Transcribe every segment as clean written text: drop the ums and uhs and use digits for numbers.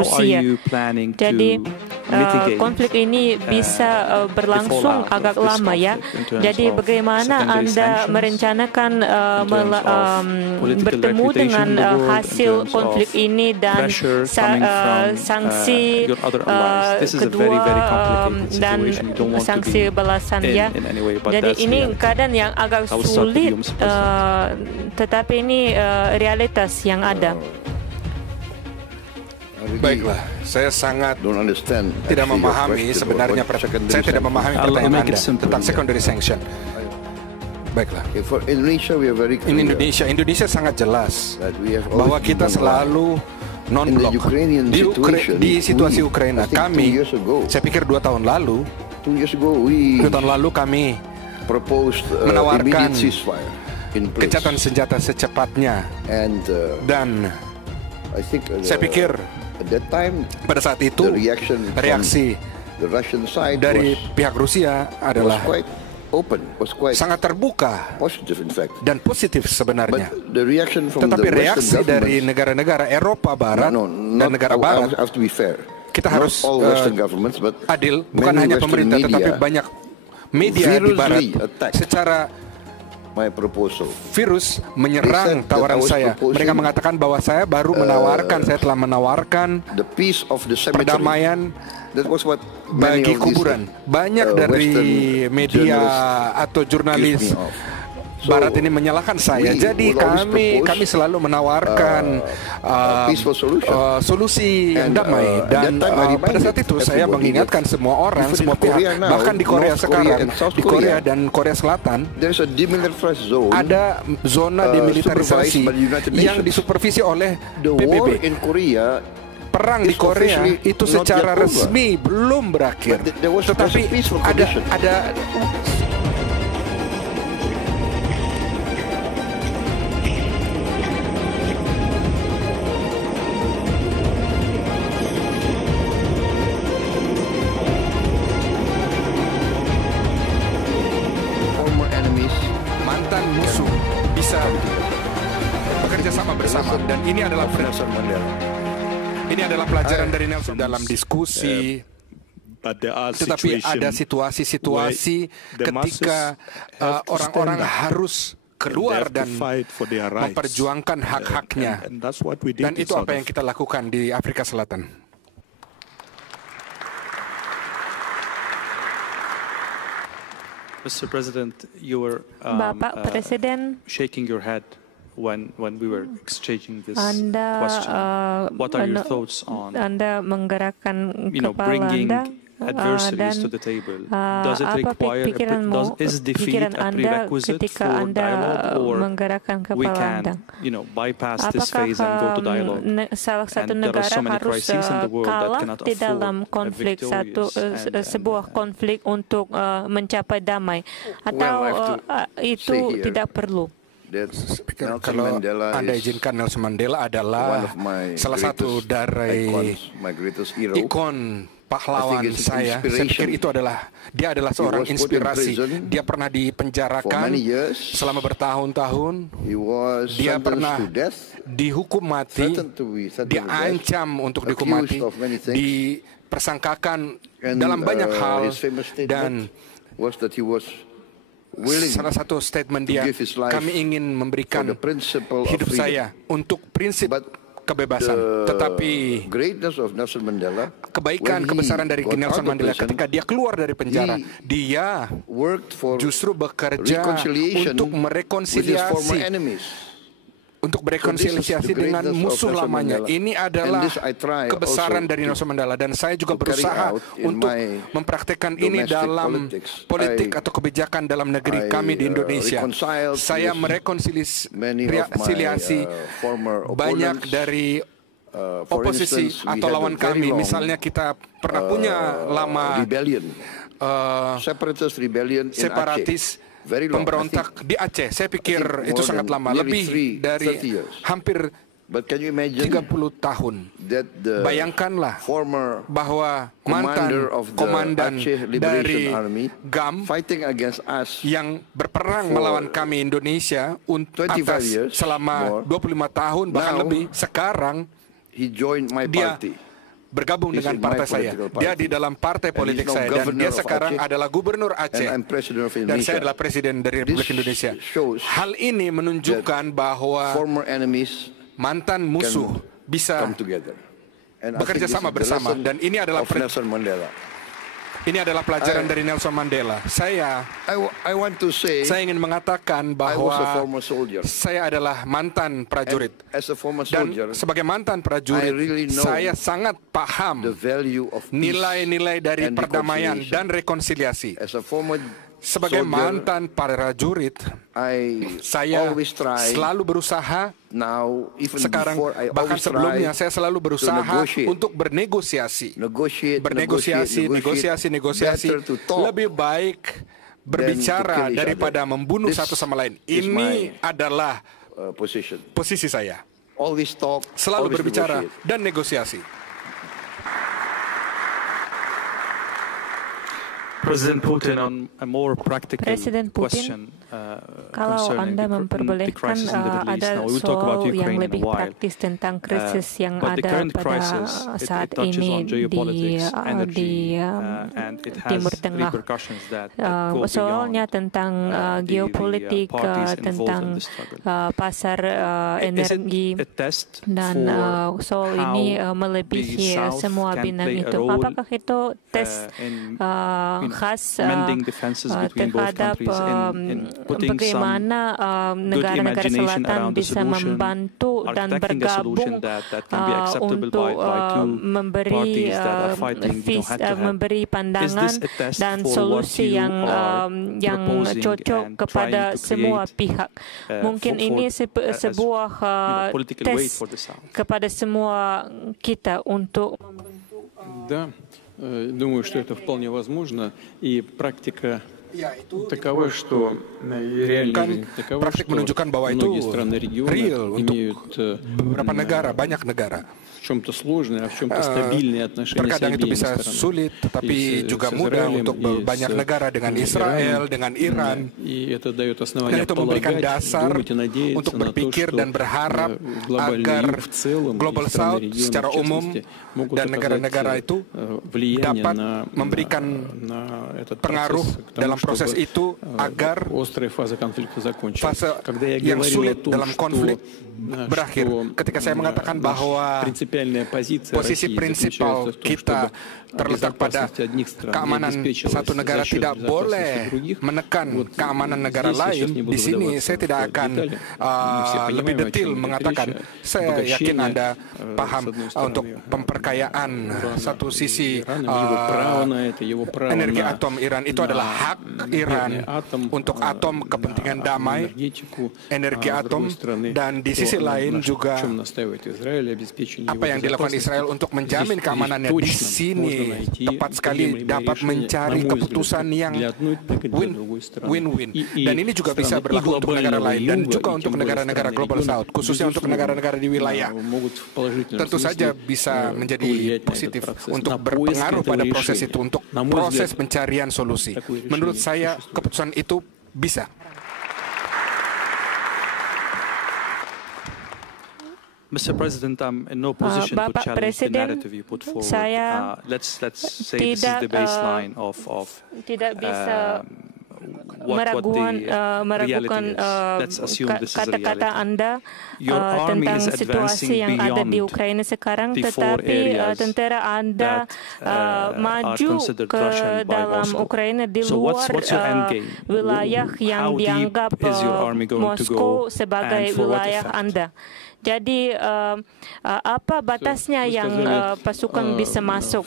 Rusia. Jadi konflik ini bisa berlangsung agak lama ya. Jadi bagaimana Anda merencanakan bertemu dengan hasil konflik ini dan sanksi kedua dan sanksi balasan ya. Jadi ini keadaan yang agak sulit, tetapi ini realitas yang ada. Baiklah, saya sangat tidak memahami sebenarnya. Saya tidak memahami pertanyaan Anda tentang secondary sanction. Baiklah. Indonesia sangat jelas bahwa kita selalu non-blok di situasi Ukraina. Kami, saya pikir 2 tahun lalu kami menawarkan gencatan senjata secepatnya, dan saya pikir pada saat itu reaksi dari pihak Rusia adalah sangat terbuka dan positif sebenarnya. Tetapi reaksi dari negara-negara Eropa Barat dan negara Barat, kita harus adil, bukan hanya pemerintah tetapi banyak media di Barat secara virus menyerang tawaran saya. Mereka mengatakan bahwa saya baru menawarkan, saya telah menawarkan perdamaian bagi kuburan. Banyak dari media atau jurnalis Barat ini menyalahkan saya. Jadi kami selalu menawarkan solusi yang damai. Dan pada saat itu saya mengingatkan semua orang, semua pihak, bahkan di Korea sekarang, di Korea dan Korea Selatan, ada zona demilitarisasi yang disupervisi oleh PBB. Perang di Korea itu secara resmi belum berakhir, tetapi ada mantan musuh bisa bekerja sama bersama, dan ini adalah pelajaran dari Nelson dalam diskusi. Tetapi ada situasi-situasi ketika orang-orang harus keluar dan memperjuangkan hak-haknya, dan itu apa yang kita lakukan di Afrika Selatan. Mr. President, you were Bapak Presiden, shaking your head when we were exchanging this question. What are your thoughts on menggerakkan kepala bringing Anda adversaries to the table? Does it require is defeat a prerequisite for dialogue, or we can bypass this phase and go to dialogue? Salah satu And there are negara so many harus crises in the world that kalah cannot di dalam afford a konflik victorious sebuah konflik untuk mencapai damai, atau itu tidak perlu. Kalau Anda izinkan, Nelson Mandela adalah salah satu dari ikon pahlawan saya. Saya pikir dia adalah seorang inspirasi. Dia pernah dipenjarakan selama bertahun-tahun. Dia pernah dihukum mati, diancam untuk dihukum mati, dipersangkakan dalam banyak hal, dan salah satu statement dia, kami ingin memberikan hidup saya untuk prinsip kebebasan. Tetapi kebaikan, kebesaran dari Nelson Mandela ketika dia keluar dari penjara, dia justru bekerja untuk berrekonsiliasi dengan musuh lamanya. Ini adalah kebesaran dari Nelson Mandela, dan saya juga berusaha untuk mempraktekkan ini dalam politik atau kebijakan dalam negeri kami di Indonesia. Saya merekonsiliasi banyak dari oposisi atau lawan kami. Misalnya kita pernah punya lama separatis, pemberontak di Aceh. Saya pikir itu sangat lama, lebih dari hampir 30 tahun. Bayangkanlah bahwa mantan komandan dari GAM yang berperang melawan kami Indonesia selama 25 tahun bahkan lebih, sekarang dia bergabung dengan partai saya. Dia di dalam partai politik saya dan dia sekarang adalah gubernur Aceh dan saya adalah presiden dari Republik Indonesia. Hal ini menunjukkan bahwa mantan musuh bisa bekerja sama bersama dan ini adalah pelajaran dari Nelson Mandela. Saya ingin mengatakan bahwa saya adalah mantan prajurit. Dan sebagai mantan prajurit, saya sangat paham nilai-nilai dari perdamaian dan rekonsiliasi. Sebagai mantan prajurit, saya selalu berusaha, sekarang bahkan sebelumnya saya selalu berusaha untuk bernegosiasi. Negosiasi. Lebih baik berbicara daripada membunuh satu sama lain. Ini adalah posisi saya. Selalu berbicara dan negosiasi. Presiden Putin, on a more practical question, kalau Anda memperbolehkan ada soal yang lebih praktis tentang krisis yang ada pada saat ini di Timur Tengah. Soalnya tentang geopolitik, tentang pasar energi, dan soal ini melebihi semua bidang itu. Apakah itu tes khas terhadap bagaimana negara-negara selatan bisa membantu dan bergabung untuk memberi pandangan dan solusi yang cocok kepada semua pihak. Mungkin ini sebuah tes kepada semua kita untuk Думаю, что это вполне возможно, и практика такова, что реальная жизнь такова, что многие страны региона имеют banyak negara. в чем-то сложные, а в чем-то стабильные отношения с Terkadang itu обеими bisa sulit, tetapi juga mudah untuk banyak negara dengan Israel, dengan Iran. Dan itu memberikan dasar untuk berpikir dan berharap agar Global South secara umum dan negara-negara itu dapat memberikan pengaruh dalam proses itu agar fase yang sulit dalam konflik berakhir. Ketika saya mengatakan bahwa posisi prinsipal kita terletak pada keamanan satu negara tidak boleh menekan keamanan negara lain, di sini saya tidak akan lebih detail mengatakan. Saya yakin Anda paham untuk pemperkayaan satu sisi energi atom Iran itu adalah hak Iran untuk atom kepentingan damai, energi atom, dan di sisi lain juga apa yang dilakukan Israel untuk menjamin keamanannya di sini tepat sekali dapat mencari keputusan yang win-win. Dan ini juga bisa berlaku untuk negara lain dan juga untuk negara-negara Global South, khususnya untuk negara-negara di wilayah. Tentu saja bisa menjadi positif untuk berpengaruh pada proses itu, untuk proses pencarian solusi. Menurut saya keputusan itu bisa. Mr. President, I'm in no position to challenge the narrative you put forward. Let's say this is the baseline of meragukan kata-kata Anda tentang situasi yang ada di Ukraina sekarang, tetapi tentara Anda maju ke dalam Ukraina di luar wilayah yang dianggap Moskow sebagai wilayah Anda. Jadi apa batasnya yang pasukan bisa masuk?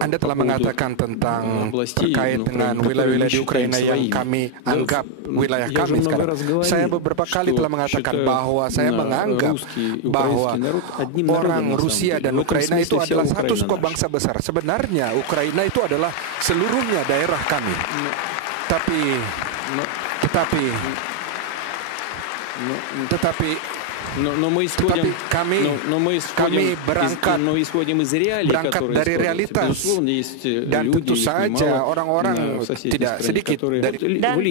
Anda telah mengatakan tentang terkait dengan wilayah-wilayah di Ukraina yang kami anggap wilayah kami sekarang. Saya beberapa kali telah mengatakan bahwa saya menganggap bahwa orang Rusia dan Ukraina itu adalah satu suku bangsa besar. Sebenarnya Ukraina itu adalah seluruhnya daerah kami. Tetapi Tetapi kami berangkat dari realitas, dan tentu saja orang-orang tidak sedikit dari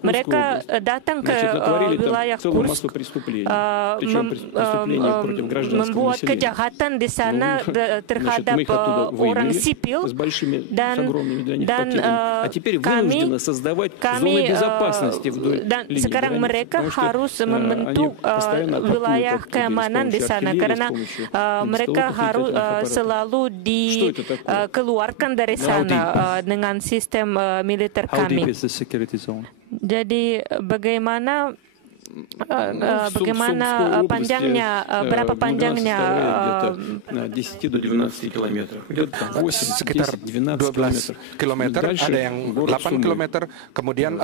mereka datang ke wilayah Kursk, membuat kejahatan di sana terhadap orang sipil, dan sekarang mereka harus membentuk wilayah keamanan di sana karena mereka harus selalu dikeluarkan dari sana dengan sistem militer kami. Jadi bagaimana panjangnya, berapa panjangnya? Sekitar 12 kilometer, ada yang 8 kilometer, kemudian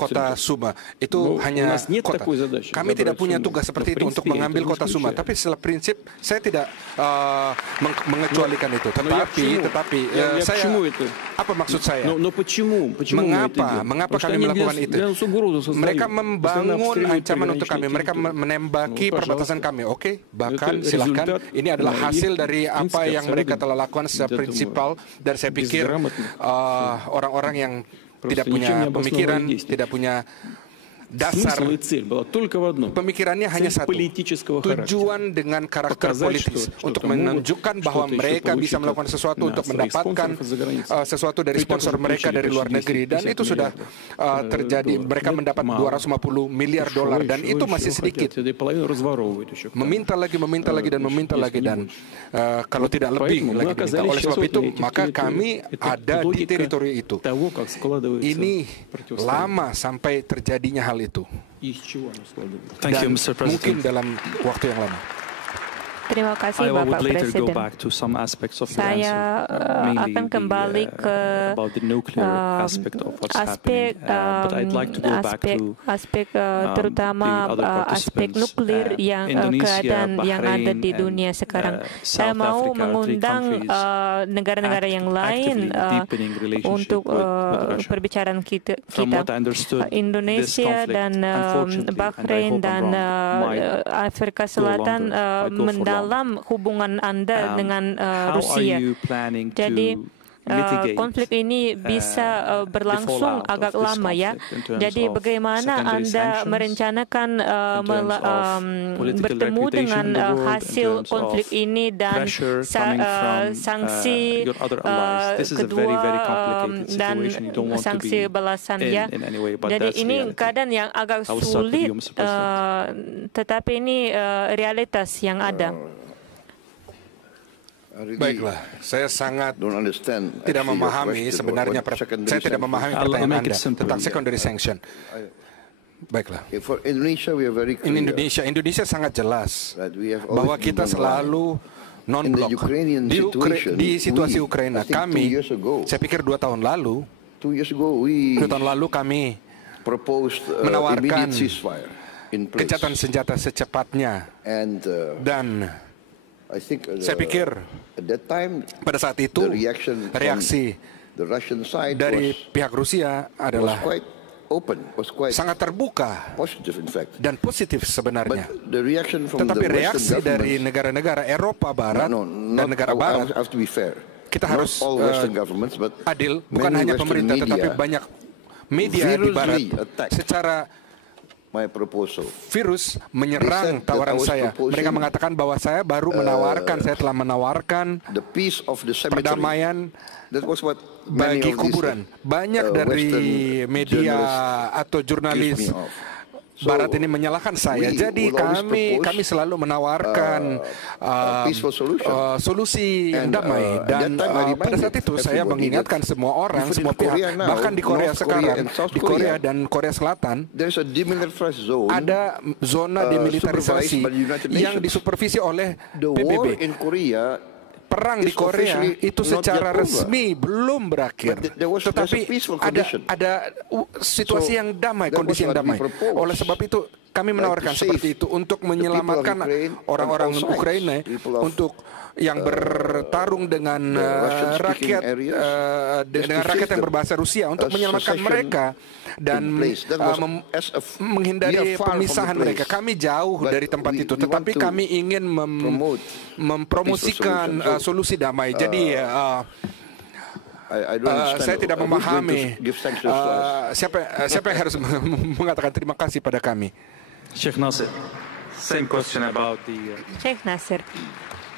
kota Suma. Itu hanya kota. Kami tidak punya tugas seperti itu untuk mengambil kota Suma, tapi secara prinsip saya tidak mengecualikan itu. Tetapi saya, apa maksud saya? Mengapa kami melakukan itu? Mereka membangun ancaman untuk kami. Mereka menembaki perbatasan kami. Oke, bahkan silakan. Ini adalah hasil dari apa yang mereka telah lakukan secara prinsipal. Dan saya pikir orang-orang yang tidak punya pemikiran, tidak punya dasar, pemikirannya hanya satu, tujuan dengan karakter politis, untuk menunjukkan bahwa mereka bisa melakukan sesuatu untuk mendapatkan sesuatu dari sponsor mereka dari luar negeri, dan itu sudah terjadi. Mereka mendapat 250 miliar dolar, dan itu masih sedikit. Meminta lagi dan kalau tidak lebih lagi diminta. Oleh sebab itu, maka kami ada di teritori itu. Ini lama sampai terjadinya hal itu. Dan mungkin dalam waktu yang lama. Terima kasih Bapak Presiden. Saya akan kembali ke aspek terutama aspek nuklir yang keadaan yang ada di dunia sekarang. Saya mau mengundang negara-negara yang lain untuk perbicaraan kita. Indonesia dan Bahrain dan Afrika Selatan dalam hubungan Anda dengan Rusia. Jadi konflik ini bisa berlangsung agak lama ya. Jadi bagaimana Anda merencanakan bertemu dengan hasil konflik ini dan sanksi kedua dan sanksi balasan ya. Jadi ini keadaan yang agak sulit, tetapi ini realitas yang ada. Baiklah, saya sangat tidak memahami sebenarnya. Saya tidak memahami pertanyaan Anda tentang secondary sanction. Baiklah. Indonesia sangat jelas bahwa kita selalu non-blok di situasi Ukraina. Kami, saya pikir 2 tahun lalu kami menawarkan gencatan senjata secepatnya, dan saya pikir pada saat itu reaksi dari pihak Rusia adalah sangat terbuka dan positif sebenarnya. Tetapi reaksi dari negara-negara Eropa Barat dan negara Barat, kita harus adil, bukan hanya pemerintah tetapi banyak media di Barat secara virus menyerang tawaran saya. Mereka mengatakan bahwa saya baru saya telah menawarkan perdamaian bagi kuburan. Banyak dari media atau jurnalis Barat ini menyalahkan saya. Jadi kami selalu menawarkan solusi yang damai. Dan pada saat itu saya mengingatkan semua orang, semua pihak, bahkan di Korea sekarang, di Korea dan Korea Selatan, ada zona demilitarisasi yang disupervisi oleh PBB. Perang di Korea itu secara resmi belum berakhir, tetapi ada situasi yang damai, kondisi yang damai. Oleh sebab itu Kami menawarkan seperti itu untuk menyelamatkan orang-orang Ukraina, untuk yang bertarung dengan rakyat yang berbahasa Rusia, untuk menyelamatkan mereka dan menghindari pemisahan mereka. Kami jauh dari tempat itu, tetapi kami ingin mempromosikan solusi damai. Jadi saya tidak memahami siapa yang harus mengatakan terima kasih pada kami. Sheikh Nasir, same question about the Sheikh Nasir.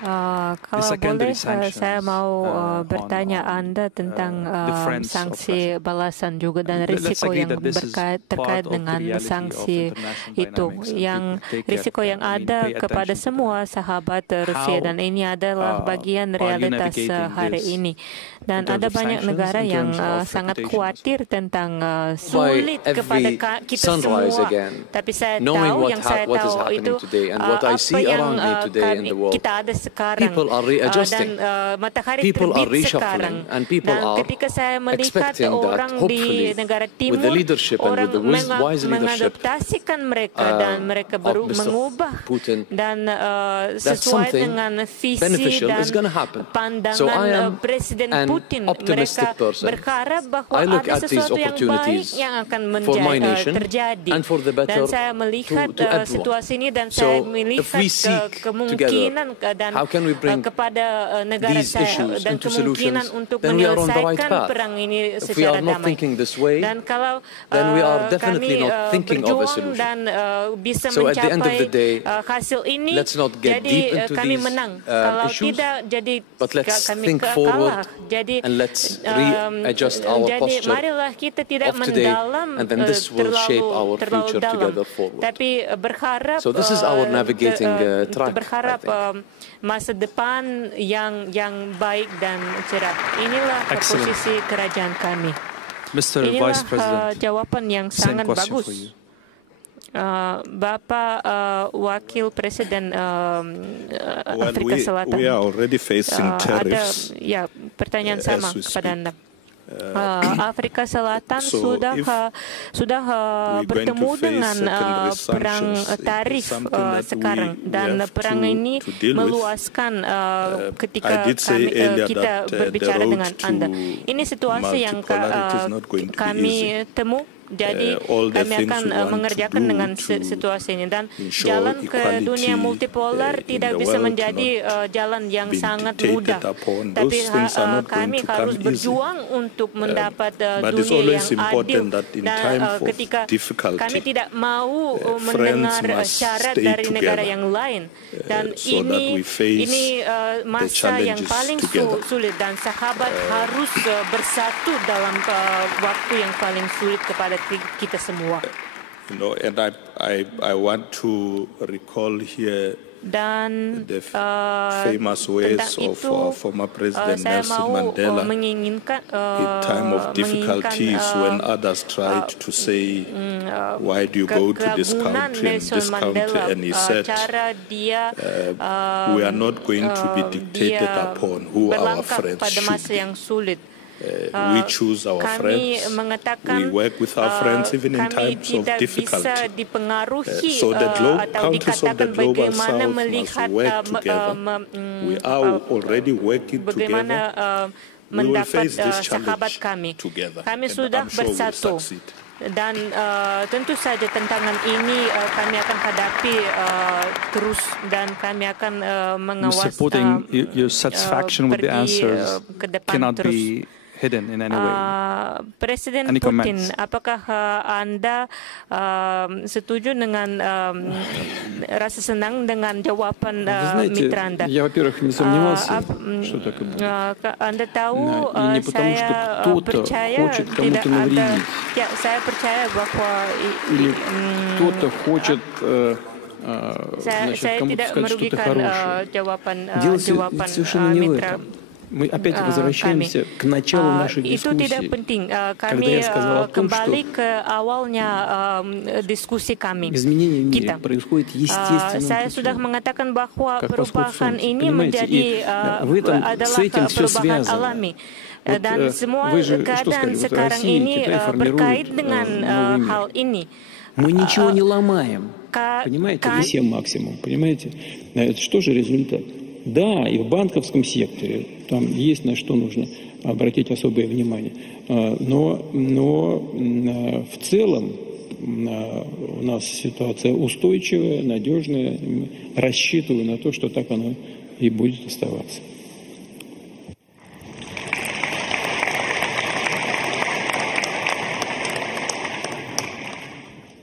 Kalau boleh, saya mau bertanya Anda tentang sanksi balasan juga dan risiko yang terkait dengan sanksi itu. Yang risiko yang ada kepada semua sahabat Rusia, dan ini adalah bagian realitas hari ini. Dan ada banyak negara yang sangat khawatir tentang sulit kepada kita semua. Tapi saya tahu, yang saya tahu itu apa yang kita ada sekarang. People are readjusting. Matahari terbit sekarang. And people dan ketika saya melihat orang di negara timur, orang mengadaptasikan mereka dan mereka mengubah dan sesuai dengan visi dan pandangan Presiden Putin. Mereka berharap bahwa ada sesuatu yang baik yang akan terjadi. Dan saya melihat situasi ini, dan saya melihat kemungkinan dan kepada negara saya dan kemungkinan untuk menyelesaikan perang ini secara damai. Dan kalau kami berjuang dan bisa mencapai hasil ini, jadi kami menang. Kalau tidak, jadi kami kalah. Jadi marilah kita tidak mendalam terlalu dalam, tapi berharap masa depan yang baik dan cerah. Inilah posisi kerajaan kami. Inilah jawaban yang sangat bagus. Bapak Wakil Presiden Afrika Selatan. Ada pertanyaan sama kepada Anda. Afrika Selatan sudah bertemu dengan perang tarif sekarang, dan perang ini meluaskan ketika kita berbicara dengan Anda. Ini situasi yang kami temu. Jadi kami akan mengerjakan dengan situasi ini, dan jalan ke dunia multipolar tidak bisa menjadi jalan yang sangat mudah. Tapi kami harus berjuang untuk mendapat dunia yang adil, dan ketika kami tidak mau mendengar syarat dari negara yang lain, dan ini masa yang paling sulit, dan sahabat harus bersatu dalam waktu yang paling sulit kepada kita semua. And I want to recall here dan the famous words of former President Nelson Mandela in time of difficulties when others tried to say, why do you go to this country and this country? And he said, we are not going to be dictated upon who our friends should be. We choose our friends. We work with our friends even in times of difficulty. So the countries of the global south must work together. We are already working together. We will face this challenge together. Kami sudah bersatu. Dan tentu saja tantangan ini kami akan hadapi terus, dan kami akan mengawasi your satisfaction with the answers cannot be hidden in any way. Presiden Putin, apakah Anda setuju dengan rasa senang dengan jawaban mitra Anda? Anda tahu, saya percaya tidak ada. Ya, saya percaya bahwa saya tidak merugikan jawaban mitra. Мы опять возвращаемся к началу нашей дискуссии. Itu tidak penting. Kami kembali ke awalnya diskusi kami. Kita. Saya sudah mengatakan bahwa perubahan ini menjadi adalah perubahan alami. Dan semua keadaan sekarang ini berkait dengan hal ini. Мы ничего не ломаем. Понимаете? Всем максимум. Понимаете? Это что же результат? Да, и в банковском секторе там есть на что нужно обратить особое внимание. Но в целом у нас ситуация устойчивая, надежная. Рассчитываю на то, что так оно и будет оставаться.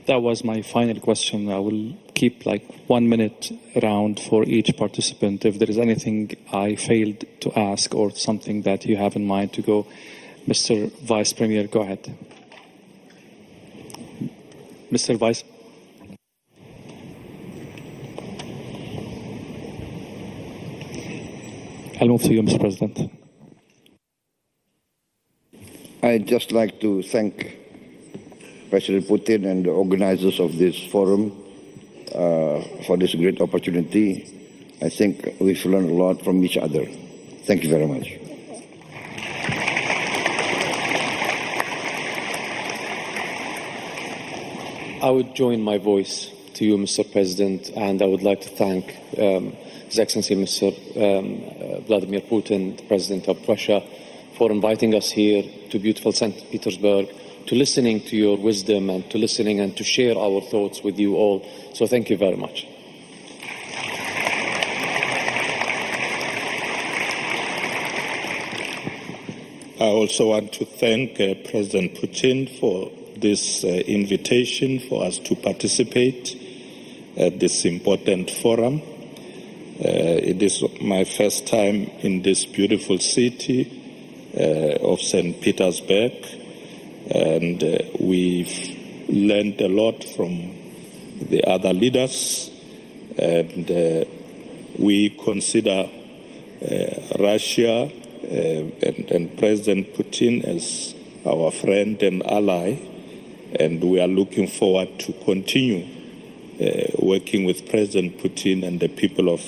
That was my final question. I will keep like 1 minute round for each participant. If there is anything I failed to ask or something that you have in mind to go, Mr. Vice Premier, go ahead. Mr. Vice. I'll move to you, Mr. President. I'd just like to thank President Putin and the organizers of this forum for this great opportunity. I think we've learned a lot from each other. Thank you very much. I would join my voice to you, Mr. President, and I would like to thank His Excellency Mr. Vladimir Putin, the President of Russia, for inviting us here to beautiful St. Petersburg, to listening to your wisdom and to listening and to share our thoughts with you all. So thank you very much. I also want to thank President Putin for this invitation for us to participate at this important forum. It is my first time in this beautiful city of St. Petersburg. And we've learned a lot from the other leaders, and we consider Russia and President Putin as our friend and ally, and we are looking forward to continue working with President Putin and the people of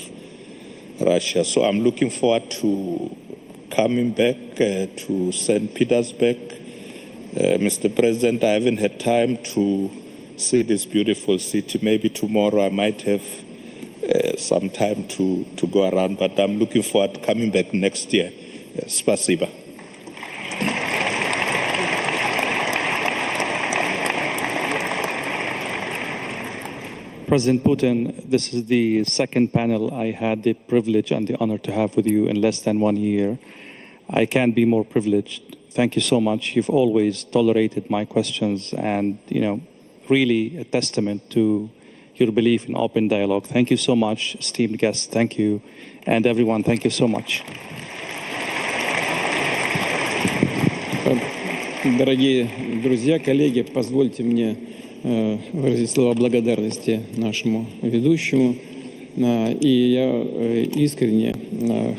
Russia. So I'm looking forward to coming back to St. Petersburg. Mr. President, I haven't had time to see this beautiful city. Maybe tomorrow I might have some time to go around, but I'm looking forward to coming back next year. Spasiba. President Putin, this is the second panel I had the privilege and the honor to have with you in less than 1 year. I can't be more privileged. Thank you so much. You've always tolerated my questions and, really a testament to your belief in open dialogue. Thank you so much, esteemed guests. Thank you. And everyone, thank you so much. Дорогие друзья, коллеги, позвольте мне выразить слова благодарности нашему ведущему. И я искренне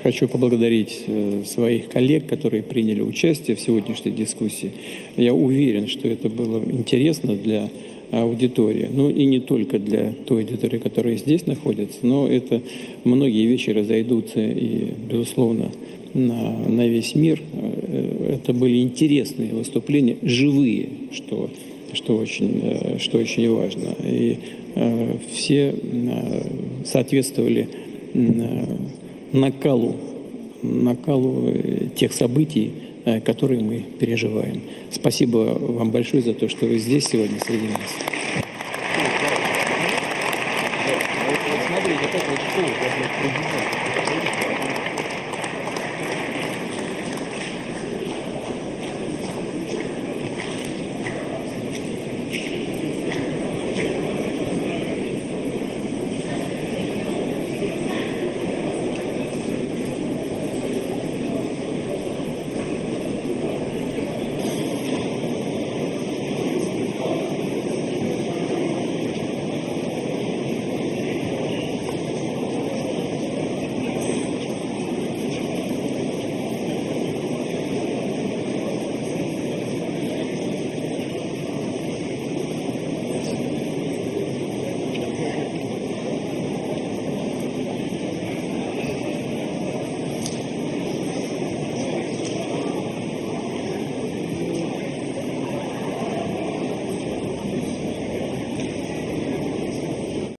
хочу поблагодарить своих коллег, которые приняли участие в сегодняшней дискуссии. Я уверен, что это было интересно для аудитории. Ну и не только для той аудитории, которая здесь находится, но это многие вещи разойдутся и, безусловно, на весь мир. Это были интересные выступления, живые, что очень важно. И все соответствовали накалу тех событий, которые мы переживаем. Спасибо вам большое за то, что вы здесь сегодня среди нас. Смотрите, как вот